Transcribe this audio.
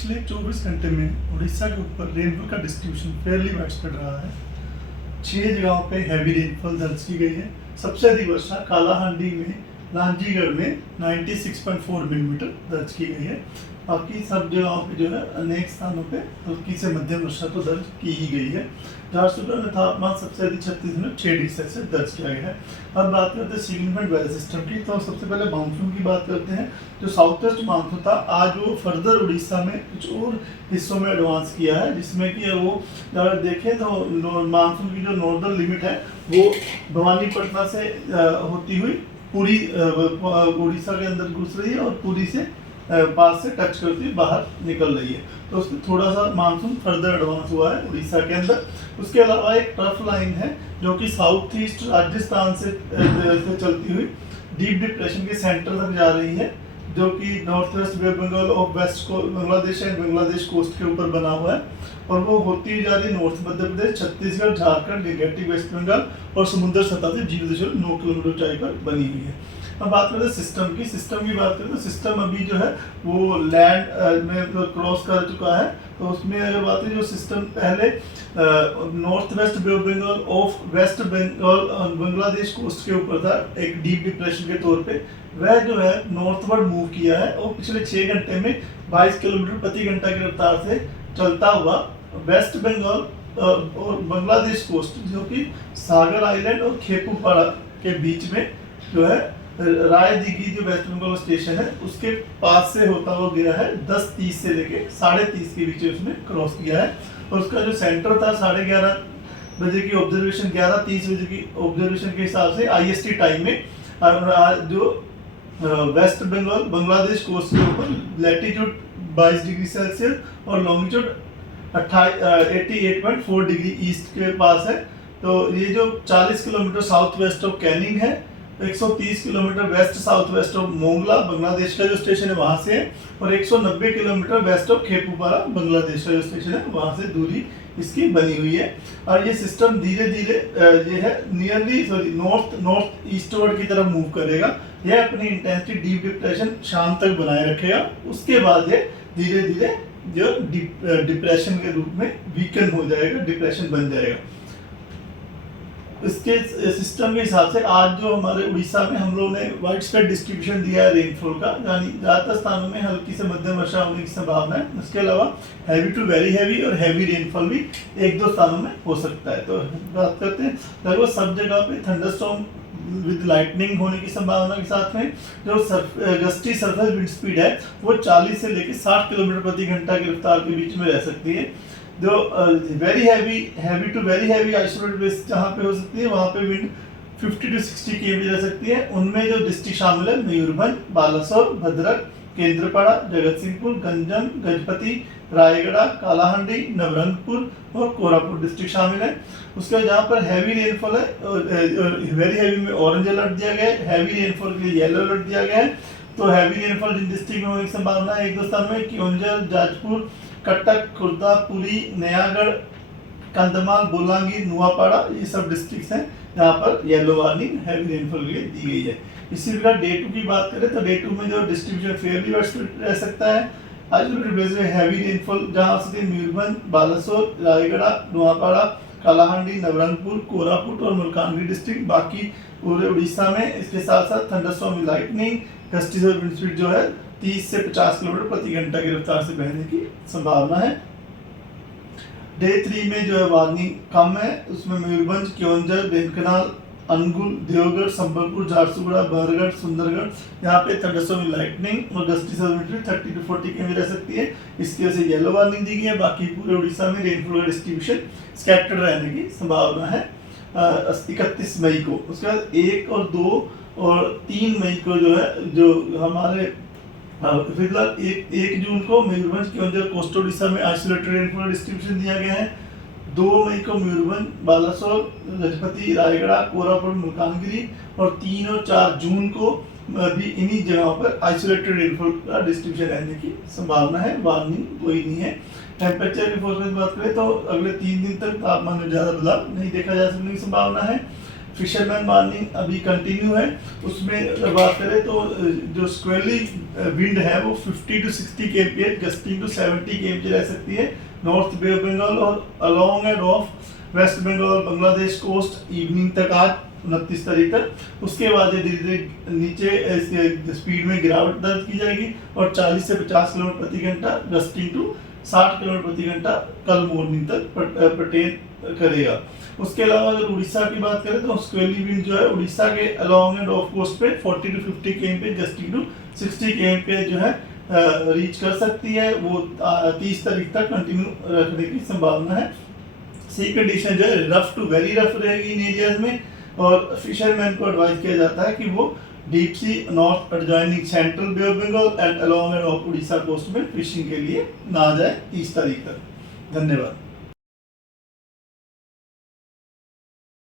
पिछले 24 घंटे में उड़ीसा के ऊपर रेनफॉल का डिस्ट्रीब्यूशन फेयरली वाइडस्प्रेड रहा है। 6 जगहों पे हैवी रेनफॉल दर्ज की गई है। सबसे अधिक वर्षा कालाहांडी में, लांजीगढ़ में 96.4 मिलीमीटर दर्ज की गई है। बाकी सब जगहों पे जो है अनेक स्थानों पे हल्की से मध्यम वर्षा तो दर्ज की ही गई है। झारसुगुड़ा में तापमान सबसे अधिक 36.6 डिग्री सेल्सियस दर्ज किया गया है। अब बात करते हैं सिग्निफिकेंट वेदर सिस्टम की। तो सबसे पहले मानसून की बात करते हैं। जो साउथ वेस्ट मानसून था आज वो फर्दर उड़ीसा में कुछ और हिस्सों में एडवांस किया है, जिसमें कि वो अगर देखें तो मानसून की जो नॉर्दर्न लिमिट है वो भवानीपटना से होती हुई पूरी उड़ीसा के अंदर घुस रही है और पूरी से पास से टच करती हुई बाहर निकल रही है। तो उसमें थोड़ा सा मानसून फर्दर एडवांस हुआ है उड़ीसा के अंदर। उसके अलावा एक ट्रफ लाइन है जो कि साउथ ईस्ट राजस्थान से चलती हुई डीप डिप्रेशन के सेंटर तक जा रही है, जो कि नॉर्थ वेस्ट बे बंगाल और वेस्ट को बांग्लादेश एंड बांग्लादेश कोस्ट के ऊपर बना हुआ है और वो होती हुई जा रही नॉर्थ मध्य प्रदेश, छत्तीसगढ़, झारखंड, लिगेटिव वेस्ट बंगाल और समुद्र सतह से 0.9 किलोमीटर ऊंचाई पर बनी हुई है। अब बात करते हैं सिस्टम की बात करें तो सिस्टम अभी जो है वो लैंड में क्रॉस कर चुका है। तो उसमें अगर बात है जो सिस्टम पहले north west Bay of Bengal off West Bengal Bangladesh coast के ऊपर था एक डीप डिप्रेशन के तौर पे, वह जो है नॉर्थवर्ड मूव किया है और पिछले 6 घंटे में 22 किलोमीटर प्रति घंटा की रफ्तार से चलता हुआ वेस्ट बंगाल और बांग्लादेश कोस्ट, जो कि सागर आइलैंड और खेपुपाड़ा के बीच में जो है राय दिघी जो वेस्ट बंगाल स्टेशन है उसके पास से होता हुआ गया है। 10:30 से लेके 30:30 के बीच उसमें क्रॉस किया है और उसका जो सेंटर था 11:30 बजे की ऑब्जर्वेशन, 11:30 बजे की ऑब्जर्वेशन के हिसाब से IST टाइम में जो वेस्ट बंगाल बांग्लादेश कोस्ट के ऊपर लैटिट्यूड 22 डिग्री सेल्सियस और लॉन्गिट्यूड 88.4 डिग्री ईस्ट के पास है। तो ये जो 40 kilometre south west of Canning है, 130 kilometre west south west of Mongla Bangladesh का जो स्टेशन है वहां से, और 190 kilometre west of Khepupara Bangladesh का जो स्टेशन है वहां से दूरी इसकी बनी हुई है। और ये सिस्टम धीरे धीरे ये है नियरली नॉर्थ ईस्टवर्ड की तरफ मूव करेगा। यह अपनी इंटेंसिटी डीप डिप्रेशन शाम तक बनाए रखेगा। उसके बाद ये धीरे धीरे जो डिप्रेशन के रूप में वीकन हो जाएगा, डिप्रेशन बन जाएगा। इसके सिस्टम के हिसाब से आज जो हमारे उड़ीसा में हम लोगों ने वाइड स्प्रेड डिस्ट्रीब्यूशन दिया है रेनफॉल का, यानी ज़्यादातर स्थानों में हल्की से मध्यम वर्षा होने की संभावना है। उसके अलावा हैवी टू वेरी हैवी और हैवी रेनफॉल भी 1-2 स्थानों में हो सकता है। तो बात करते हैं लगभग सब जगह पे थंडरस्टॉर्म विद लाइटनिंग होने की संभावना के साथ में जो गस्टी सरफेस विंड स्पीड है वो 40 से लेकर 60 किलोमीटर प्रति घंटा की रफ्तार के बीच में रह सकती है। जो very heavy to very heavy isolated base जहाँ पे हो सकती है वहाँ पे विंड 50 to 60 km रह सकती है। उनमें जो डिस्ट्रिक्ट शामिल है मयूरभंज, बालासोर, भद्रक, केंद्रपाड़ा, जगतसिंहपुर, गंजम, गजपति, रायगढ़, कालाहांडी, नवरंगपुर और कोरापुट डिस्ट्रिक्ट शामिल है। उसके जहाँ पर हैवी रेनफॉल है वेरी हैवी में ऑरेंज अलर्ट दिया गया है, हैवी रेनफॉल के लिए येलो अलर्ट दिया गया है। तो हैवी रेनफॉल जिन डिस्ट्रिक्ट में होने की संभावना है 1-2 स्थान में कियोंझर, जाजपुर, कटक, खुर्दा, पुरी, नयागढ़, कंधमाल, बोलांगीर, नुआपाड़ा, ये सब डिस्ट्रिक्ट्स हैं जहाँ पर येलो वार्निंग हैवी रेनफॉल के लिए दी गई है। इसी प्रकार डे 2 की बात करें तो डे 2 में जो डिस्ट्रीब्यूशन फेयरली वाइडस्प्रेड रह सकता है। आइसोलेटेड बेस में हैवी रेनफॉल जहाँ से मयूरभंज, बालासोर, रायगढ़, नुआपाड़ा, कालाहांडी, नवरंगपुर, कोरापुट और मलकानगिरी डिस्ट्रिक्ट, बाकी पूरे उड़ीसा में। इसके साथ साथ thunderstorm with lightning, gusty wind speed जो है 30 से 50 किलोमीटर प्रति घंटा की रफ्तार से बहने की संभावना है। डे 3 में जो है वार्निंग कम है, उसमें मयूरभंज, कियोंझर, ढेंकनाल, अनुगुल, देवगढ़, संबलपुर, झारसुगुड़ा, बरगढ़, सुंदरगढ़ यहाँ पे थंडरस्टॉर्म विद लाइटनिंग और गस्टी 30 to 40 km रह सकती है। इसकी वजह से येलो वार्निंग दी गई है। बाकी पूरे उड़ीसा में रेनफॉल का डिस्ट्रीब्यूशन स्कैटर्ड रहने की संभावना है 31 मई को। उसके बाद 1 और 2 और 3 मई को जो है जो हमारे फिलहाल 1 जून को मयूरभंज, कियोंझर, कोस्टल उड़ीसा में आइसोलेटेड रेनफॉल डिस्ट्रीब्यूशन दिया गया है। 2 मई को मयूरभंज, बालासोर, गजपति, रायगढ़, कोरापुट, मलकानगिरी और 3 और 4 जून को भी इन्हीं जगहों पर आइसोलेटेड रेनफॉल का डिस्ट्रीब्यूशन रहने की संभावना है। वार्निंग कोई नहीं है। टेम्परेचर की फोरकास्ट बात करें तो अगले 3 दिन तक तापमान में ज़्यादा बदलाव नहीं देखा जा सकने की संभावना है। फिशरमैन वार्निंग अभी कंटिन्यू है। उसमें अगर बात करें तो जो स्क्वेली विंड है वो 50 to 60 kph, gusting to 70 kph रह सकती है नॉर्थ बे ऑफ बंगाल और along and off West Bengal Bangladesh coast evening तक आज 29 तारीख तक। उसके बाद ये धीरे धीरे नीचे स्पीड में गिरावट दर्ज की जाएगी और 40 से 50 किलोमीटर प्रति घंटा गस्टिंग टू 60 किलोमीटर प्रति घंटा कल मॉर्निंग तक पर्टेन करेगा। उसके अलावा अगर उड़ीसा की बात करें तो स्क्वेली विंड जो है उड़ीसा के अलोंग एंड ऑफ कोस्ट पे 40 to 50 kmph gusting to 60 kmph जो है रीच कर सकती है। वो 30 तारीख तक कंटिन्यू रखने की संभावना है। सी कंडीशन जो है रफ टू वेरी रफ रहेगी इन एरियाज में और फिशरमैन को एडवाइस किया जाता है कि वो deep sea north adjoining central Bay of Bengal and along and off Orissa coast में फिशिंग के लिए ना जाए 30 तारीख तक। धन्यवाद।